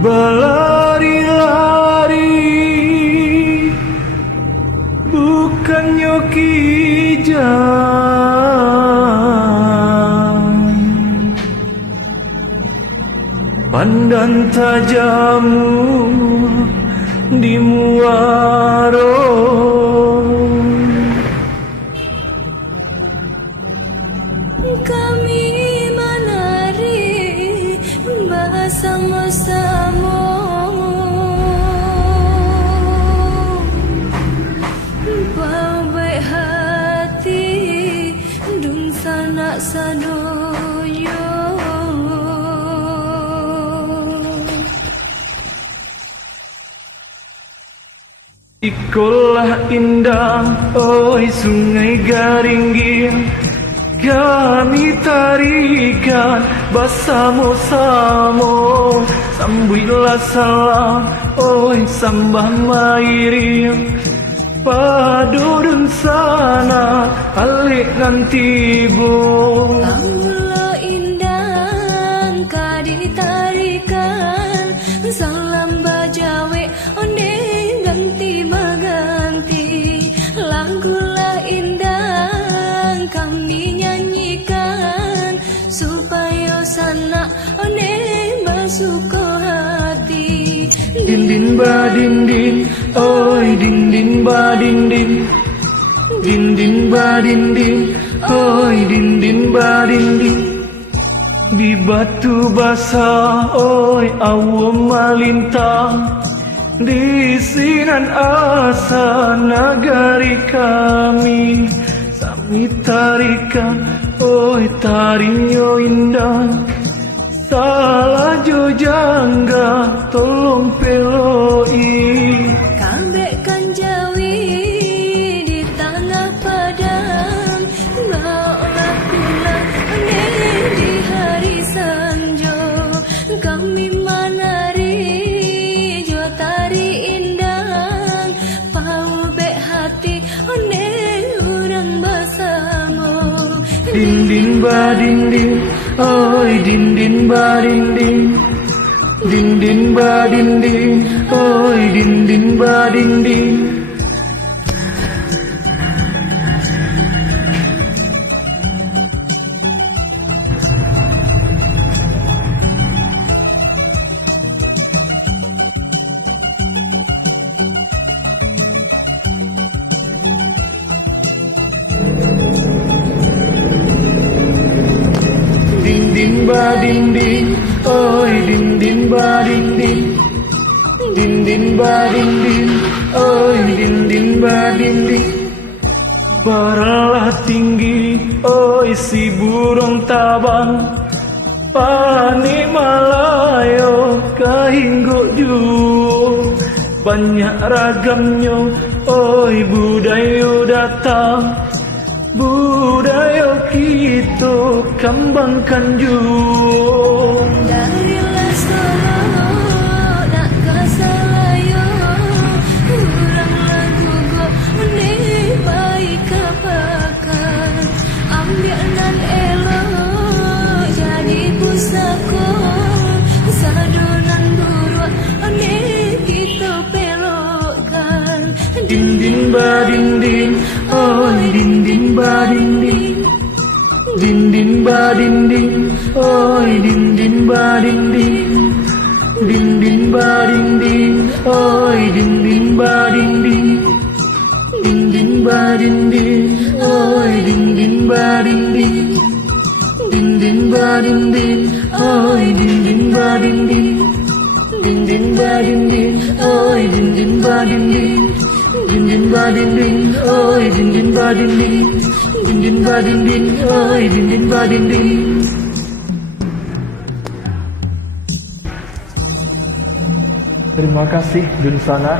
Berlari-lari bukannya kijang, pandang tajamu di muaro. Kami menari bersama-sama, baik hati dun sanak sadoyo. Ikolah indah, oi sungai Garingging, kami tarikan bersama-sama. Sambuilah salam, oi sambah mairing, padudun sana alik nanti bu. Kamulah indah kadi tarikan, salam bajawe onde ganti baganti. Lagulah indah kami nyanyikan, supaya sana onde bersuka hati. Din din ba din din, oi din din ba din din. Din din ba din din, oi din din ba din din. Di batu basah, oi awam malintang, di sinan asa nagari kami. Sami tarikan, oi tarinyo indah, salah jo jangga tolong peloi. Kambek kanjawi di tanah padang, baolah pula onde di hari sanjo. Kami menari jo tari indah, pau bek hati onde urang bersama. Din din ba din din, oi din din ba din din. Din din ba din din, oi din din ba din din. Din din ba din din, oi din din ba din din. Din din ba din din, oi din din ba din din. Paralah tinggi, oi si burung tabang, pani malayo kahinggo juo. Banyak ragamnya, oi budaya datang, budaya kita kembangkan juga. Darilah Solo nak ke Salayo, urang lagu go onde baik kapakan. Ambil nan elo jadi pusako, sadonan buruan onde kita pelokkan. Din din ba din din, oi din din ba din din. Din din ba din din, oi din din ba din din. Din din ba din din, oi din din ba din din. Din din ba din din, oi din din ba din din. Din din ba din din, oi din din ba din din. Din din ba din din, oi din din ba din din. Din din ba din din, oi din din ba din din. Din din ba din din, oi din din ba din din. Terima kasih Dunsana